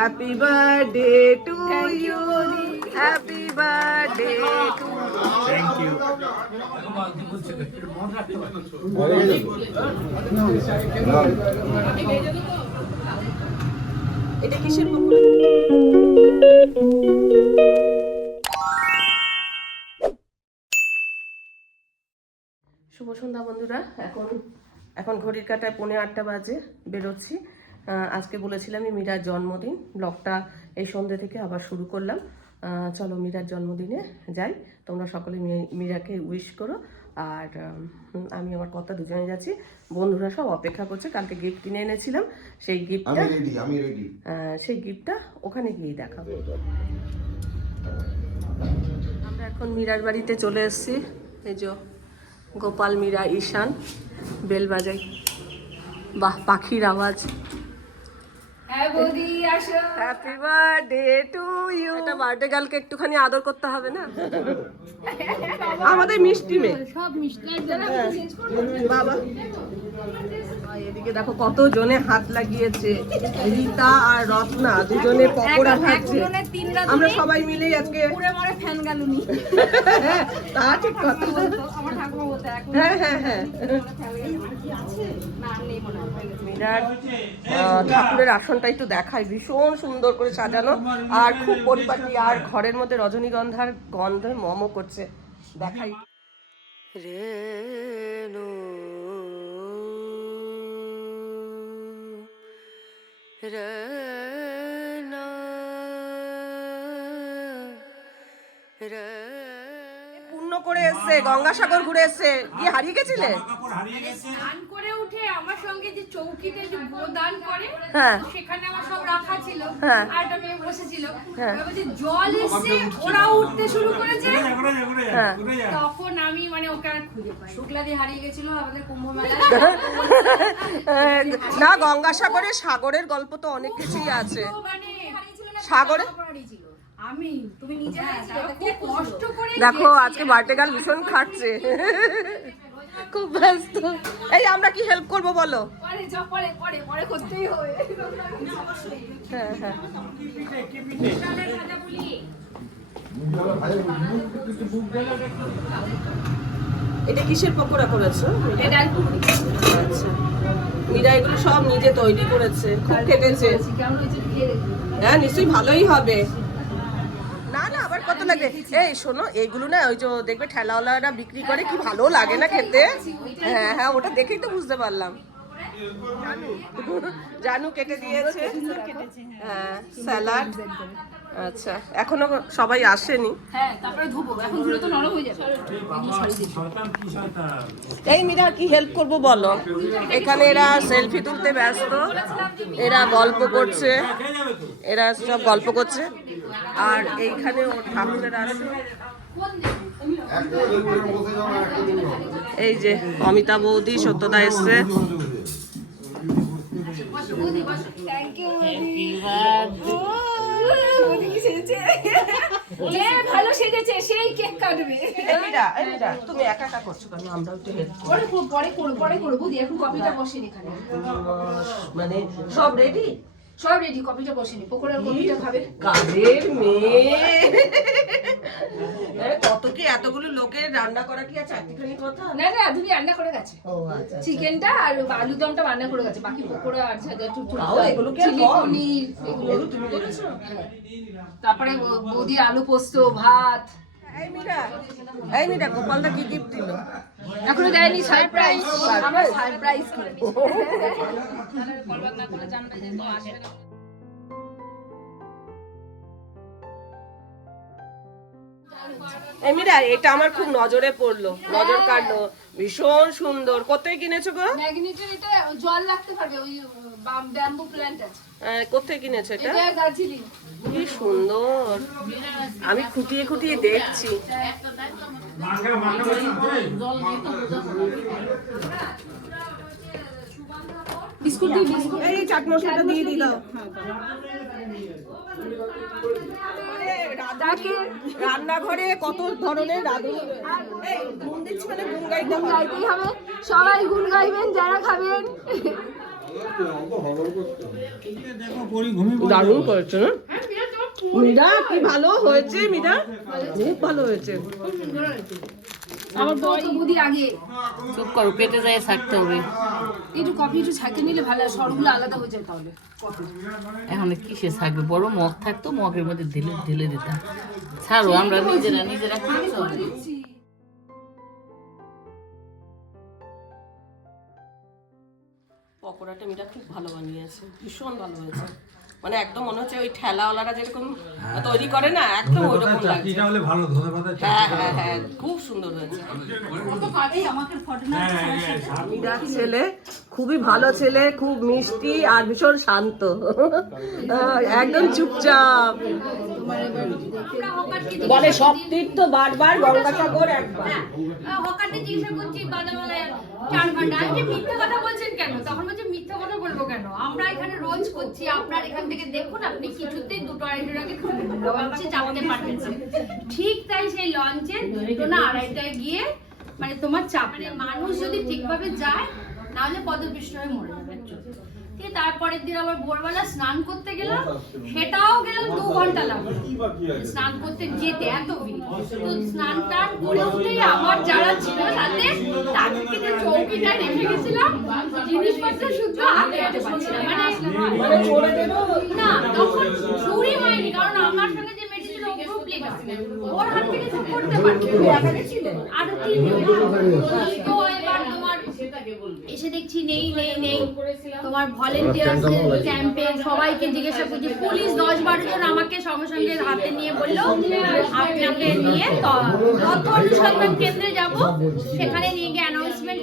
Happy birthday to you happy birthday to thank you এটা কিসের শুভ সন্ধ্যা বন্ধুরা। এখন এখন ঘড়ির কাটায় পৌনে আটটা বাজে। বেরোচ্ছি। আজকে বলেছিলামই মীরার জন্মদিন। ব্লগটা এই সন্ধ্যে থেকে আবার শুরু করলাম। চলো মীরার জন্মদিনে যাই। তোমরা সকলে মীরাকে উইশ করো। আর আমি আমার কথা দুজনে যাচ্ছি। বন্ধুরা সব অপেক্ষা করছে। কালকে গিফট কিনে এনেছিলাম। সেই গিফটটা সেই গিফটটা ওখানে গিয়েই দেখাবো। আমরা এখন মীরার বাড়িতে চলে এসেছি। এই যে গোপাল মীরা ঈশান বেল বাজাই। বাহ পাখির আওয়াজ। হ্যাপি বার্থডে টু ইউ এটা বার্থডে গার্লকে একটুখানি আদর করতে হবে না? আমাদের মিষ্টি মেয়ে। সব মিষ্টি। বাবা। আর এদিকে দেখো কত জনে হাত লাগিয়েছে। রীতা আর রত্না দুজনে পকোড়া খাচ্ছে একজনের তিন রাত আমরা সবাই মিলেই আজকে পুরে মরে ফ্যান গালুনি। হ্যাঁ, তা ঠিক কথা। আমার ঠাকুমা বলতে হ্যাঁ হ্যাঁ হ্যাঁ। মনে হয় ঠাকুরের আসনটা একটু দেখাই। ভীষণ সুন্দর করে সাজানো। আর খুব পরিপাটি। আর ঘরের মধ্যে রজনীগন্ধার গন্ধে মম করছে। দেখাই। রেনু र করে এসছে গঙ্গাসাগর ঘুরে এসছে। গিয়ে হারিয়ে গেছিলে? স্নান করে উঠে আমার সঙ্গে যে চৌকিতে যে গোদান করে হ্যাঁ। সেখানে আমার সব রাখা ছিল হ্যাঁ। আর একটা মেয়ে বসেছিল। হ্যাঁ। জল এসছে ওরা উঠতে শুরু করেছে। তখন আমি মানে ওকে আর খুঁজে পাই শুক্লা দিয়ে হারিয়ে গেছিল আমাদের কুম্ভ মেলা আহ, না গঙ্গাসাগরে সাগরের গল্প তো অনেক কিছুই আছে। মানে সাগরে? আমি তুমি নিজে খুব কষ্ট করে দেখো আজকে বার্থডে গার্ল ভীষণ খাটছে খুব ব্যস্ত। এই আমরা কি হেল্প করব বলো? পরে যা পরে পরে পরে করতেই হবে। হ্যাঁ হ্যাঁ। এটা কিসের পকোড়া করেছ? এটা আচ্ছা। মীরা এগুলো সব নিজে তৈরি করেছে। খুব দেখো। হ্যাঁ নিশ্চয়ই ভালোই হবে। কত লাগে এই শোনো এইগুলো না ওই যে দেখবে ঠেলাওয়ালারা বিক্রি করে কি ভালো লাগে না খেতে? হ্যাঁ হ্যাঁ ওটা দেখেই তো বুঝতে পারলাম। জানু জানু কেটে দিয়েছে। হ্যাঁ। স্যালাড। আচ্ছা এখনও সবাই আসেনি? হ্যাঁ তারপরে ধুবো এখন ধুলে তো নরম হয়ে যাবে। এই মীরা কি হেল্প করব বলো? এখানে এরা সেলফি তুলতে ব্যস্ত। এরা গল্প করছে। এরা সব গল্প করছে। আর এইখানে ওর ঠাকুরের আছে। এই যে অমিতা বৌদি সত্যদা এসছে। থ্যাংক ইউ যে ভালো সেজেছে সেই কেক কাটবে। তুমি একা একা করছ কেন? আমরাও একটু হেল্প পরে পরে করব পরে করব দি এখন কপিটা বসেন এখানে। মানে সব রেডি সব রেডি কপিটা বসেনি। পকোড়ার কপিটা খাবে। কাজের মেয়ে? কত কি এতগুলো লোকের রান্না করা কি আছে? একটুখানি কথা। না না তুমি রান্না করে গেছে। ও আচ্ছা চিকেনটা আর আলু দমটা রান্না করে গেছে। বাকি পকোড়া আর যা যা টুকটুক তাও এগুলো কি আর চিলি কম? পনির এগুলো। এগুলো তুমি করেছ? তারপরে বৌদির আলু পোস্ত ভাত। এই মীরা এই মীরা গোপালদা কি গিফট দিল? এখনও দেয়নি সারপ্রাইজ আমার সারপ্রাইজ কি মীরা এটা আমার খুব নজরে পড়ল। নজর কাটলো ভীষণ সুন্দর। কোথায় কিনেছো গো? ম্যাগনেটের এটা জল রাখতে পারবে ওই ব্যাম্বু প্ল্যান্ট আছে। কোথায় কিনেছো এটা? এটা দার্জিলিং। কি সুন্দর। আমি খুঁটিয়ে খুঁটিয়ে দেখছি। বিস্কুট দিই বিস্কুট। এই চাট মশলাটা দিয়ে দিলাম। রান্নাঘরে কত ধরনের দিচ্ছি মানে গাইতে হবে। সবাই গুন গাইবেন যারা খাবেন। দারুণ করেছে না মীরা কি ভালো হয়েছে মীরা? খুব ভালো হয়েছে। আমার বউ তো আগে। চুপ করো পেটে যায় থাকতে হবে। একটু কফি একটু ছাঁকে নিলে ভালো হয়, সরগুলো আলাদা হয়ে যায় তাহলে এখন কিসে থাকবে বড় মগ থাকতো মগের মধ্যে ঢেলে ঢেলে দিতাম। ছাড়ো আমরা নিজেরা নিজেরা খাই পকোড়াটা মিটা খুব ভালো বানিয়েছে ভীষণ ভালো হয়েছে। মানে একদম মনে হচ্ছে ওই ঠেলাওয়ালারা যেরকম তৈরি করে না একদম ওই রকম লাগছে। হলে ভালো ধনে হ্যাঁ হ্যাঁ হ্যাঁ খুব সুন্দর হয়েছে। মীরার ছেলে খুবই ভালো ছেলে খুব মিষ্টি আর ভীষণ শান্ত। একদম চুপচাপ। বলে সব তীর্থ বারবার গঙ্গাসাগর একবার। পারবেন ঠিক তাই সেই লঞ্চে না গিয়ে মানে তোমার চাপ। মানে মানুষ যদি ঠিকভাবে যায় নাহলে পদপৃষ্ট হয়ে মরে যাবে। দিয়ে তারপরের দিন আবার ভোরবেলা স্নান করতে গেলাম সেটাও গেলাম দু ঘণ্টা লাগল। স্নান করতে যেতে এত ভিড়। তো স্নান টান করে উঠেই আমার যারা ছিল সাথে তাদেরকে যে চৌকিটা রেখে গেছিলাম জিনিসপত্র শুদ্ধ হাতে হাতে পাচ্ছিলাম মানে না তখন চুরি হয়নি কারণ আমার সঙ্গে যে মেয়েটি ছিল ও ওর হাত থেকে সব করতে পারবে আরও তিনজন। তো এবার তোমার এসে দেখছি নেই নেই নেই। তোমার ভলেন্টিয়ার ক্যাম্পে সবাইকে জিজ্ঞাসা করছি পুলিশ দশ বারো জন আমাকে সঙ্গে সঙ্গে হাতে নিয়ে বলল আপনাকে নিয়ে ত- তথ্য অনুসন্ধান কেন্দ্রে যাব। সেখানে নিয়ে গিয়ে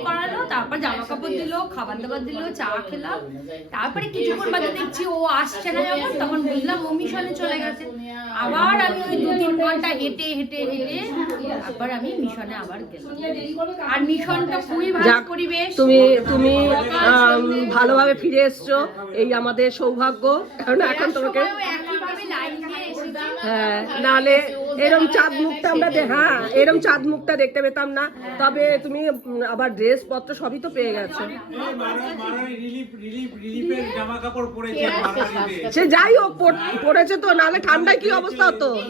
করালো তারপর জামা কাপড় দিলো খাবার দাবার দিলো চা খেলাম। তারপরে কিছুক্ষণ বাদে দেখছি ও আসছে না যখন তখন বুঝলাম ও মিশনে চলে গেছে। আবার আমি ওই দু তিন ঘণ্টা হেঁটে হেঁটে হেঁটে আবার আমি মিশনে আবার গেলাম। আর মিশনটা খুবই ভালো পরিবেশ। তুমি তুমি ভালোভাবে ফিরে এসছো এই আমাদের সৌভাগ্য। কারণ এখন তোমাকে সময়ও একইভাবে লাইন দিয়ে এসেছি। হ্যাঁ নাহলে এরম চাঁদ মুখটা আমরা হ্যাঁ এরম চাঁদ মুখটা দেখতে পেতাম না তবে তুমি আবার ড্রেস পত্র সবই তো পেয়ে গেছো সে যাই হোক পড়েছে তো নাহলে ঠান্ডায় কি অবস্থা হতো হয়ে।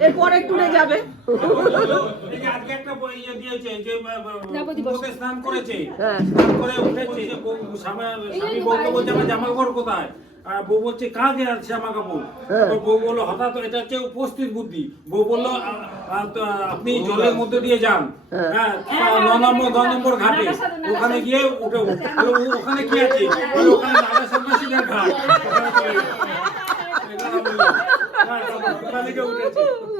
এরপরে টুরে যাবে আজকে একটা বই ইয়ে দিয়েছে যে স্নান করেছে হ্যাঁ করে উঠেছে। স্বামী স্বামী বউকে বলছে আমার জামা কাপড় কোথায়? আর বউ বলছে কাকে আর জামা কাপড় বউ বলল হঠাৎ এটা হচ্ছে উপস্থিত বুদ্ধি। বউ বলল আ- আ- তো আপনি জলের মধ্যে দিয়ে যান। হ্যাঁ। ন নম্বর ন নম্বর ঘাটে। ওখানে গিয়ে উঠে ওখানে কি আছে? ওখানে সন্ন্যাসীদের ঘাট। ওখানে চলে। হ্যাঁ, উঠেছে।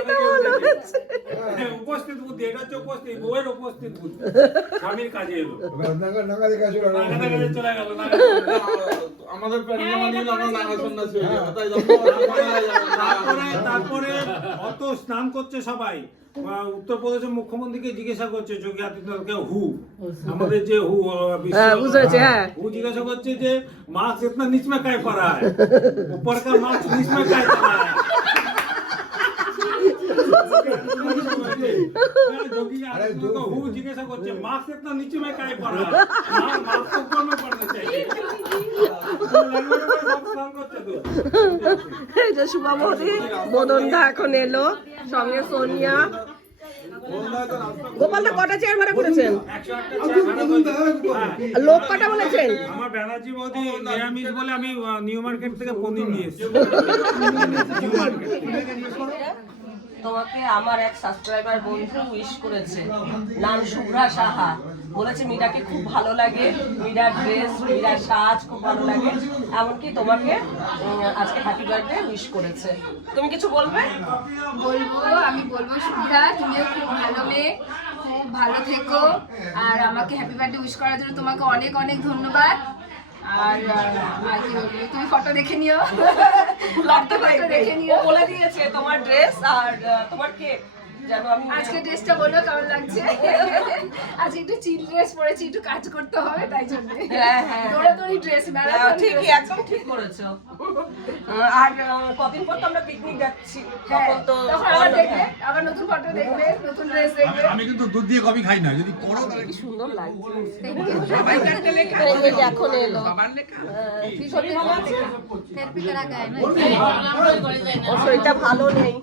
হ্যাঁ। হ্যাঁ, উপস্থিত বুদ্ধি এটা হচ্ছে উপস্থিত বউয়ের উপস্থিত বুদ্ধি স্বামীর কাজে এলো। চলে গেল। আমাদের তারপরে অত স্নান করছে সবাই। উত্তরপ্রদেশের মুখ্যমন্ত্রীকে জিজ্ঞাসা করছে যোগী আদিত্যনাথকে হু? আমাদের যে হু হ্যাঁ, হু জিজ্ঞাসা করছে যে মাছ এতনা নিচমে কায় পারায় হ্যাঁ উপর কা নিচ কায় পড়া যোগী আদিত্যনাথকে হু জিজ্ঞাসা করছে মাস্ক इतना नीचे में काय पड़ा है मास्क तो ऊपर में पड़ना चाहिए ল্যাঙ্গুয়েজে সব স্নান করছে তো এই যে শুভাবতী মদনদা এখন এলো সঙ্গে সোনিয়া গোপালদা কটা চেয়ার ভাড়া করেছেন একশো একটা চেয়ার ভাড়া করেছে। হ্যাঁ। আর লোক কটা বলেছেন আমার ব্যানার্জি বৌদি নিরামিষ বলে আমি আহ, নিউ মার্কেট থেকে পনির নিয়ে এসেছি নিউ মার্কেট থেকে। তোমাকে আমার এক সাবস্ক্রাইবার বন্ধু উইশ করেছে। নাম শুভ্রা সাহা। বলেছে, মীরাকে খুব ভালো লাগে। মীরার ড্রেস মীরার সাজ খুব ভালো লাগে। এমনকি তোমাকে আজকে হ্যাপি বার্থডে উইশ করেছে। তুমি কিছু বলবে? বলব, আমি বলব, শুভ্রা, তুমিও খুব ভালো মেয়ে। ভালো থেকো। আর আমাকে হ্যাপি বার্থডে উইশ করার জন্য তোমাকে অনেক অনেক ধন্যবাদ। আর তুমি ফটো দেখে নিও। লাভ ফটো দেখে নিও। বলে দিয়েছে তোমার ড্রেস আর তোমার কেক আজকে ড্রেসটা বলো কেমন লাগছে? আজকে একটু চিল ড্রেস পরেছি একটু কাজ করতে হবে তাই জন্য। হ্যাঁ, হ্যাঁ। দৌড়াদৌড়ি ড্রেস হ্যাঁ, ঠিকই একদম ঠিক করেছ। আর কদিন পর তো আমরা পিকনিক যাচ্ছি। তখন তো তখন আবার দেখবে আবার নতুন ফটো দেখবে নতুন ড্রেস দেখবে। আমি কিন্তু দুধ দিয়ে কফি খাই না যদি করো তাহলে কি সুন্দর লাগছে। এই যে এখন এলো। আহ, কি শরীর ভালো আছে ওর শরীরটা ভালো নেই।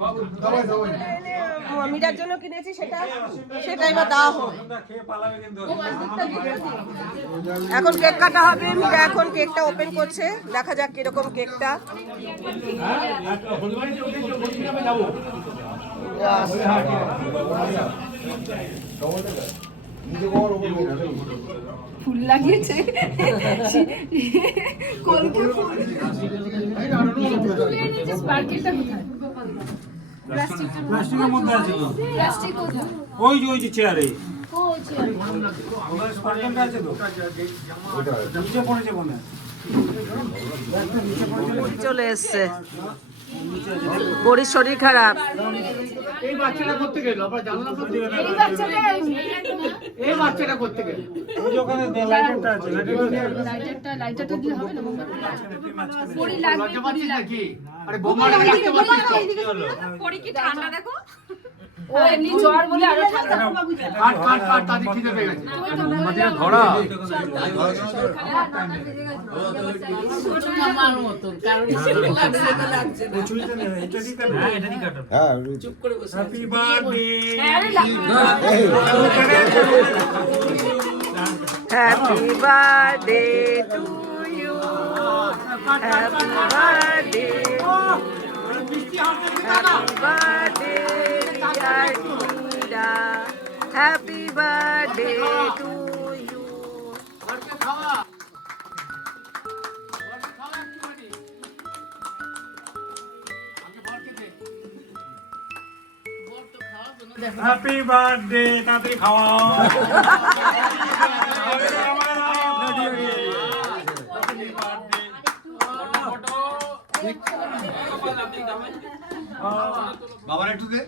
মমিটার জন্য কিনেছি সেটা সেটাই বা দেওয়া কিন্তু এখন কেক কাটা হবে মীরা এখন কেকটা ওপেন করছে। দেখা যাক কীরকম কেকটা। ফুল লাগিয়েছে। কলকে ফুল। প্লাস্টিকের মধ্যে আছে তো? ওই যে ওই যে চেয়ারে। চলে এসছে। বড়ির শরীর খারাপ। এই বাচ্চাটা করতে গেল আবার জানলা করতে গেল। এই বাচ্চাটা এই বাচ্চাটা করতে গেল। ওই যে ওখানে লাইটারটা আছে লাইটারটা লাইটারটা দিয়ে হবে না বড়ি লাগবে বড়ি লাগবে নাকি? আরে বোমা রাখতে পারছিস তো পরি কি ঠান্ডা দেখো? ও এমনি জ্বর বলে আরও ঠান্ডা কাট কাট কাট তাদের খিদে পেয়ে গেছে আমার মতন কারণ হ্যাঁ happy birthday happy birthday to you happy birthday happy birthday dear Meera happy birthday to you happy birthday তাড়াতাড়ি খাওয়া। বাবার একটু দে।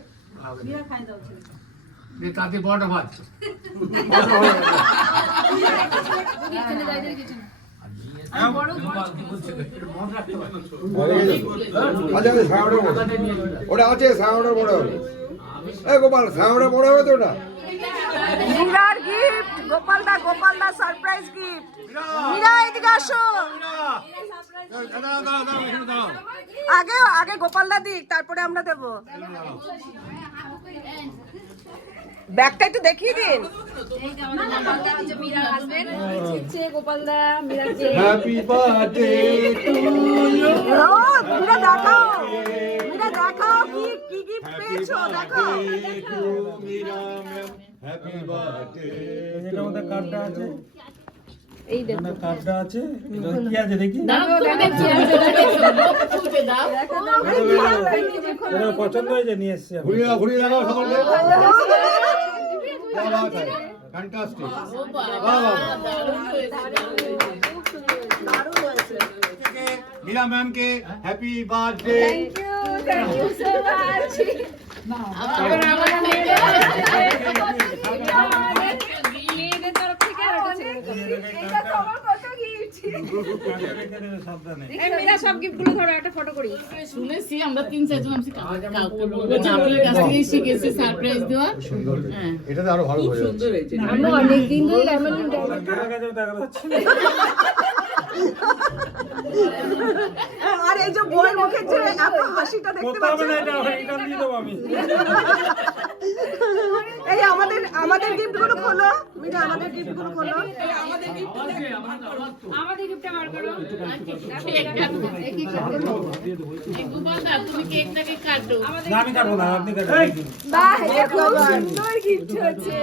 দিয়ে তাতে বড় ভাত। ওটা আছে সাউন্ডের বড় হবে। এ গোপাল সাউন্ডের বড় হবে তো ওটা? মীরার গিফট গোপালদা গোপালদা সারপ্রাইজ গিফট মীরা এদিকে আসো। আগে আগে গোপালদা দিক তারপরে আমরা দেব। ব্যাগটা একটু দেখিয়ে দিন। গোপালদা হ্যাপি বার্থডে টু ইউ দেখাও মীরা দেখাও কি কি গিফট পেয়েছ দেখাও। হ্যাপি বার্থডে এটার মধ্যে কার্ডটা আছে? এই দেখো। কার্ডটা আছে? এটা কি আছে দেখি? পছন্দ হয়েছে নিয়ে এসছি। ঘুরিয়ে ঘুরিয়ে সকলকে। ফ্যান্টাস্টিক মীরা ম্যামকে happy birthday thank you thank you so much মেয়েরা সব gift ধরো একটা ফটো করি। শুনেছি আমরা তিন চারজন আমি কাউকে কাউকে বলব না। আপনার কাছ থেকেই শিখেছি সারপ্রাইজ দেওয়া। হ্যাঁ। এটাতে আরও ভালো হয়ে যাচ্ছে। আমরা অনেকদিন ধরে আর এই যে বইয়ের মুখে যে এত হাসিটা দেখতে পাচ্ছ না এটা এটা দিয়ে দেবো আমি। এই আমাদের আমাদের গিফটগুলো খোলো। মীরা আমাদের গিফটগুলো খোলো। আমাদের গিফটটা বার করো। তুমি কেকটাকে কাটো আমি কাটবো না আপনি কাটবেন। বাহ এটা খুব সুন্দর গিফট হচ্ছে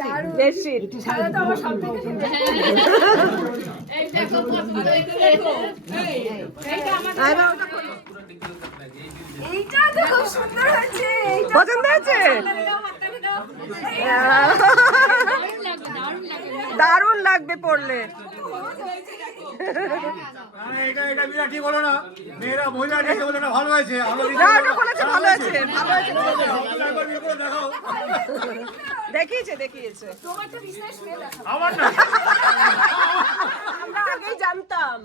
দারুণ। বেডশিট। তাহলে তো আমার সব থেকে এই দেখো পছন্দ হয়েছে? আয় বাবা, ওটা খোলো। এইটা তো খুব সুন্দর হচ্ছে এইটা পছন্দ হয়েছে দারুণ লাগবে। পড়লে সহজ এটা এটা বিরাট ঠিক না। মেয়েরা মহিলা বলে না ভালো হয়েছে। আমরা না ওটা বলেছে ভালো হয়েছে ভালো হয়েছে একবার বিয়ে করে দেখাও দেখিয়েছে। আমার না। আমরা আগেই জানতাম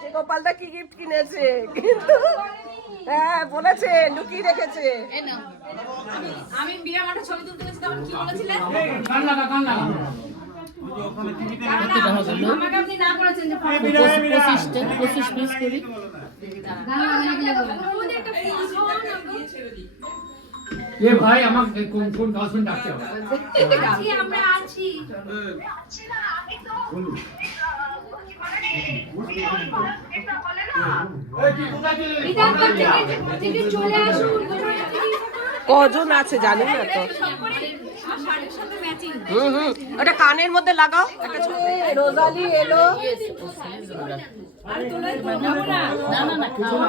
যে গোপালদা কি গিফট কিনেছে কিন্তু হ্যাঁ বলেছে লুকিয়ে রেখেছে। আমি বিয়ে মাঠে ছবি তুলতে গেছি তখন কি বলেছিলেন আপনি না করেছেন যে পঁচিশটা পঁচিশ পিস করি। এ ভাই আমাকে কোন কোন গার্লফ্রেন্ড ডাকতে হবে? আছি আমরা আছি। বিধানগড় থেকে থেকে চলে আসুন কজন আছে জানি না তো। শাড়ির সাথে হুম হুম। ওটা কানের মধ্যে লাগাও। রোজালি এলো। না না না খাওয়া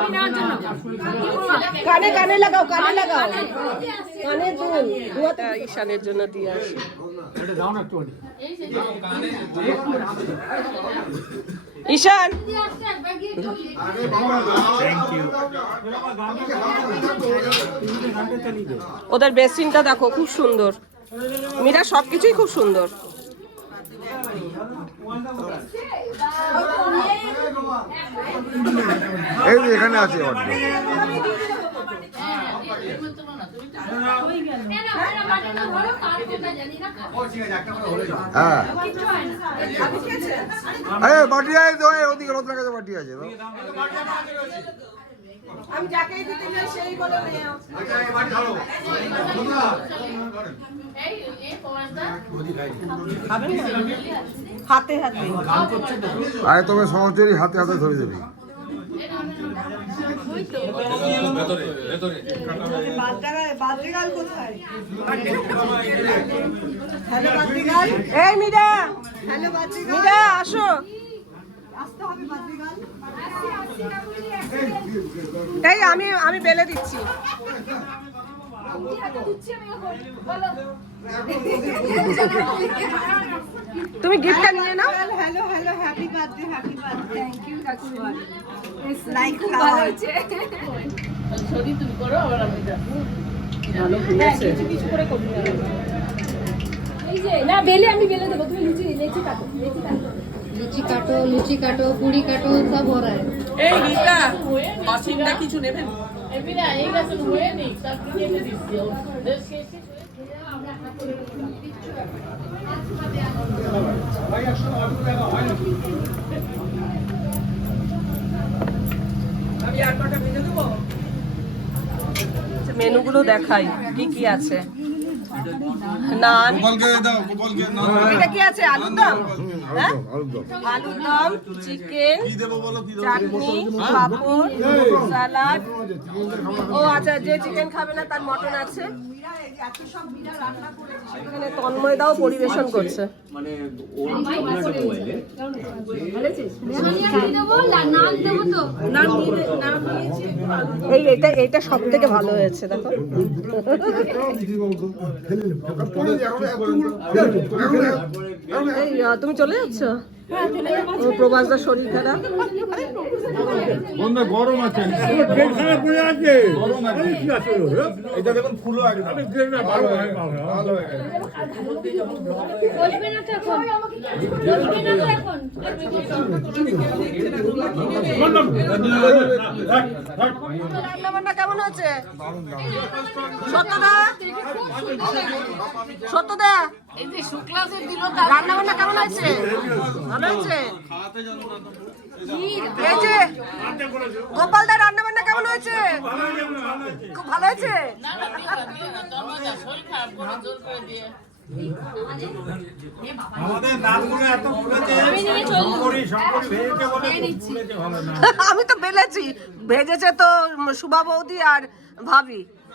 কানে কানে লাগাও কানে লাগাও। কানে দুল। ঈশানের জন্য দিয়ে আসি। ঈশান। ওদের বেসিনটা দেখো খুব সুন্দর। মীরা সবকিছুই খুব সুন্দর। এই যে এখানে আছে অর্ডার হ্যাঁ। আরে বাটি আছে তো ওদিকে রত্নার কাছে বাটি আছে তো। আমি যাকেই দিতে যাই সেই বলে নেও হাতে হাতে। আরে তবে সহচরি হাতে হাতে ধরে দেবি। এই মীরা মীরা আসো এই আমি আমি বেলে দিচ্ছি তুমি গিফটটা নিয়ে নাও hello hello happy birthday happy birthday thank you কাকুমা like ভালো হয়েছে ছবি তুমি করো আবার আমি যাবো এই যে না বেলে আমি বেলে দেবো তুমি লুচি লেচি কাটো লেচি কাটো লিচি কাটো লুচি কাটো পুরি কাটো সব हो रहा है এই রিতা অসীমটা কিছু নেবেন এমনি এই গাছে হয়ে নি তারপরে কেটে দিচ্ছি ও বেশ শেষে মেনুগুলো দেখাই কি কি আছে? নান। এটা কি আছে? আলুর দম? আলুর দম চিকেন চাটনি পাপড় ও আচ্ছা যে চিকেন খাবে না তার মটন আছে। এখানে তন্ময়দাও পরিবেশন করছে। এই এটা এটা সব থেকে ভালো হয়েছে দেখো। তুমি চলে যাচ্ছ ও প্রবাসদার শরীর খারাপ। বন্ধু গরম আছে। গরম আছে। এটা দেখুন না ভালো ভালো গেছে বসবে না তো এখন। বসবে না তো এখন। রান্না বান্না কেমন হয়েছে? সত্যদা? সত্যদা? এই যে শুক্লাসের দিল রান্না বান্না কেমন হয়েছে? ভালো হয়েছে? এই যে গোপালদা রান্না বান্না কেমন হয়েছে? খুব ভালো হয়েছে? আমি তো বেলেছি। ভেজেছে তো শুভা বৌদি আর ভাবি।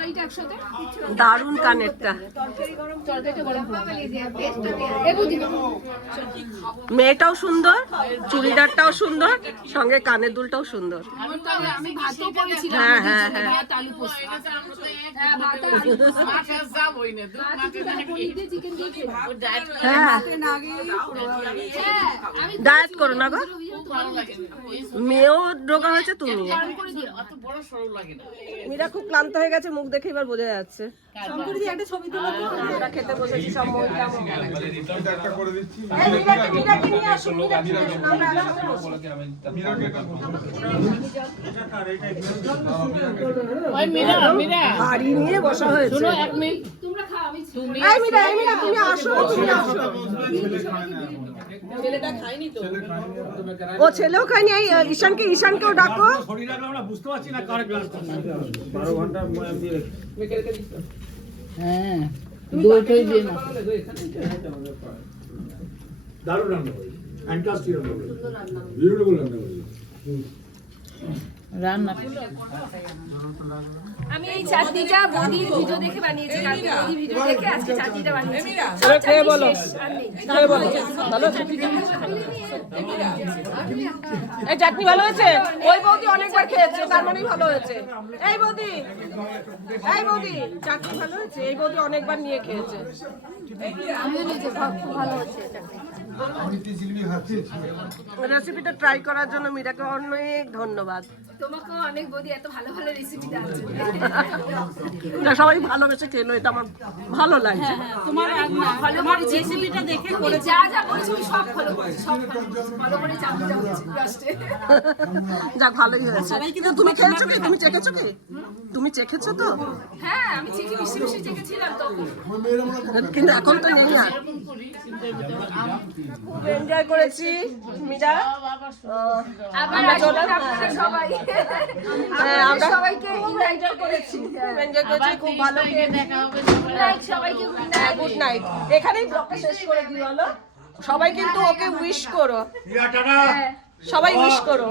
তরকারিটা একসাথে? দারুণ কানেরটা। মেয়েটাও সুন্দর চুড়িদারটাও সুন্দর সঙ্গে কানের দুলটাও সুন্দর। আমি ভাতও করেছিলাম হ্যাঁ, হ্যাঁ, হ্যাঁ। হ্যাঁ ভাত আর আলু পোস্ত। পনির দিয়ে চিকেন দিয়ে খেলাম হ্যাঁ। হ্যাঁ আমি ডায়েট করো না গো। মেয়েও রোগা হয়েছে তুমি? মীরা খুব ক্লান্ত হয়ে গেছে মুখ দেখে এবার বোঝা যাচ্ছে। আমরা খেতে বসেছি সব মহিলা একটা করে দিচ্ছি ওই মীরা মীরা হাড়ি নিয়ে বসা হয়েছে। শোনো এক মিনিট। তোমরা খাও আমি তুমি এই মীরা এই মীরা তুমি আসো। তুমি আসো। ও ছেলেও খায়নি এই ঈশানকে ঈশানকেও ডাকো। বুঝতে পারছি না কার বারো ঘণ্টা হ্যাঁ দুটোই দিয়ে না দারুণ রান্না করি ফ্যান্টাস্টিক রান্না। করি বিউটিফুল রান্না করি রান্না আমি এই চাটনিটা বদির ভিডিও দেখে বানিয়েছি কালকে বদির ভিডিও দেখে আজকে চাটনিটা বানিয়েছি। খেয়ে বলো। খেয়ে বলো। ভালো এই চাটনি ভালো হয়েছে? ওই বৌদি অনেকবার খেয়েছে তার মানেই ভালো হয়েছে। এই বৌদি এই বৌদি চাটনি ভালো হয়েছে? এই বৌদি অনেকবার নিয়ে খেয়েছে। আমিও নিজে খুব ভালো হচ্ছে চাটনি। রেসিপিটা ট্রাই করার জন্য মীরাকে অনেক ধন্যবাদ। তোমাকেও অনেক বদি এত ভালো ভালো রেসিপি সবাই ভালোবেসে খেলো এটা আমার ভালো লাগছে। তোমার ভালো রেসিপিটা দেখে করে যা যা বলেছি সব ফলো করেছি সব করে যাক ভালোই হয়েছে। কিন্তু তুমি খেয়েছো কি? তুমি চেখেছো কি? তুমি চেখেছো তো? হ্যাঁ আমি মিশে মিশে চেকেছিলাম তখন। কিন্তু এখন তো নেই আর। খুব এনজয় করেছি মীরা। আমরা আসবেন সবাই। হ্যাঁ, আমরা সবাইকে ইনভাইট করেছি। খুব এনজয় করেছি খুব ভালো দেখা হবে সবাইকে হ্যাঁ গুড নাইট এখানেই ব্লগটা শেষ করে দিই বলো। সবাই কিন্তু ওকে উইশ করো। সবাই উইশ করো।